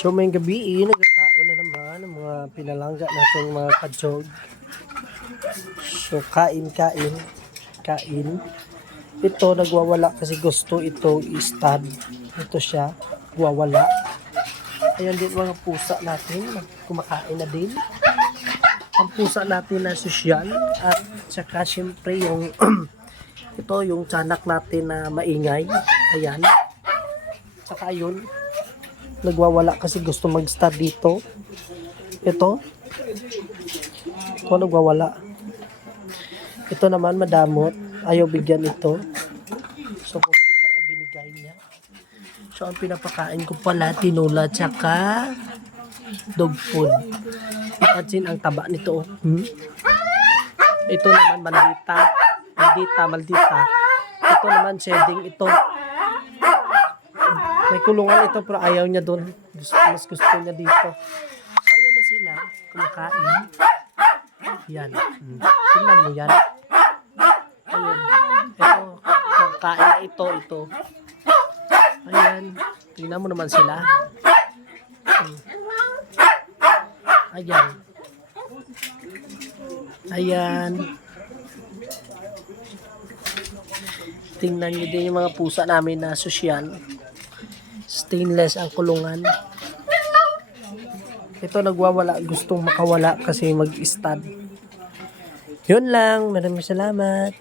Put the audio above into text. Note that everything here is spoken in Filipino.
So may gabi, nagkakaon na naman ang mga pinalangga natong mga kajog. So kain. Ito nagwawala kasi gusto ito i-stud. Ito siya, wawala. Ayan din mga pusa natin, kumakain na din. Ang pusa natin na sosyal at saka syempre yung ito yung tiyanak natin na maingay. Ayan. Saka yun, nagwawala kasi gusto mag-stud dito. Ito nagwawala. Ito naman madamot, ayaw bigyan ito. So konti lang ang binigay niya. So ang pinapakain ko pala tinola tsaka dog food. Ipansin ang taba nito. Ito naman maldita. Ito naman shedding ito. May kulungan ito pero ayaw niya doon. Mas gusto niya dito. So ayan na sila, kumakain. Yan. Tingnan mo yan. Ayan. Ito, kain na ito. Ayan. Tingnan mo naman sila. Ayan. Tingnan nyo din yung mga pusa namin na sosyal. Stainless ang kulungan. Ito nagwawala, gustong makawala kasi mag-stud. Yun lang, maraming salamat.